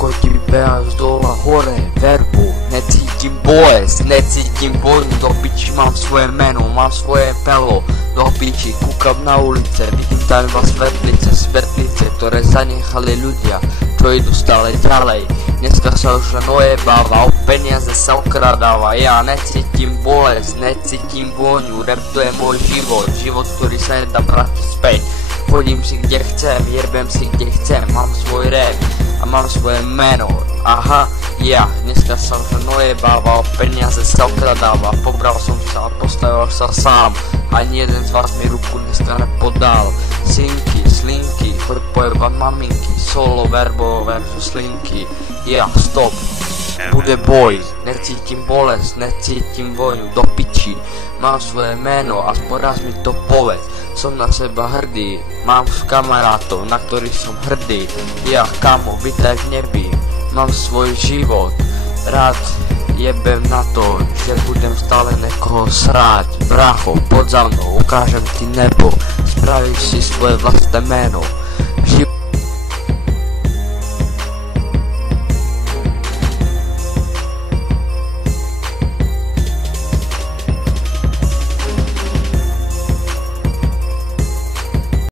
kokoti behajú z dola hore, verbu, necítim bolesť, necítim vojnu, do piči mám svoje meno, mám svoje pelo, do piči kúkam na ulice, vidím tam iba svetlice, ktoré zanechali ľudia, čo idú stále ďalej. Dneska sa už len ojebáva, o peniaze sa okradáva, ja necítim bolesť, necítim vôňu, rap to je môj život, ktorý sa nedá vrátiť späť. Chodím si kde chcem, jebem si kde chcem, mám svoj rap a mám svoje meno. Aha, ja, dneska sa už len ojebáva, o peniaze sa okradáva, pobral som sa a postavil sa sám, ani jeden z vás mi ruku dneska nepodal. Slinky, choď pojebať maminky, solo verbo versus slinky, ja, stop. Bude boj, necítim bolesť, necítim vojnu, do piči. Mám svoje meno, aspoň raz mi to povedz. Som na seba hrdý, mám kamarátov, na ktorých som hrdý. Ja, kamo, vítaj v nebi, mám svoj život. Rád jebem na to, že budem stále niekoho sráť. Bracho, poď za mnou, ukážem ti nebo. Spravíš si svoje vlastné meno.